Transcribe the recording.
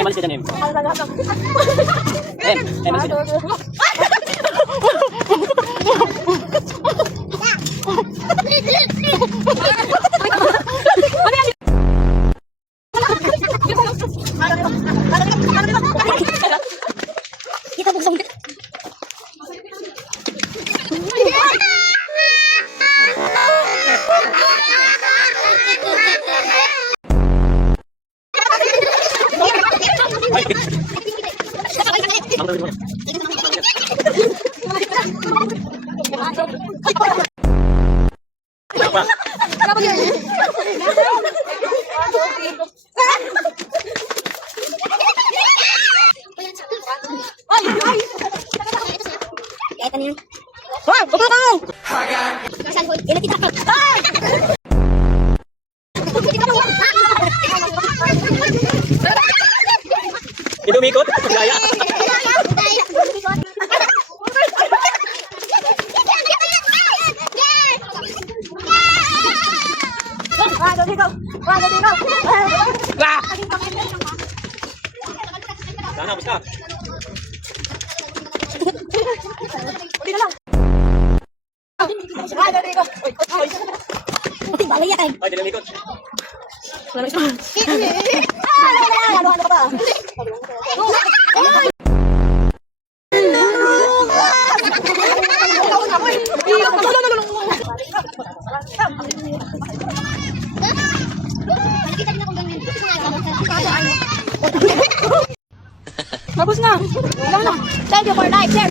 Malis ka dyan, malis ka dyan. Kita buksan. Kahit ano yan. Hoy! Buka ka! Nasaan ko? Ilan kita ka? Hindi umikot? Gaya. Sana, basta. Hindi na lang. Balaya kayo. Ay, dinalikot. Ano ka ba? Tapos na. Thank you for life, sir.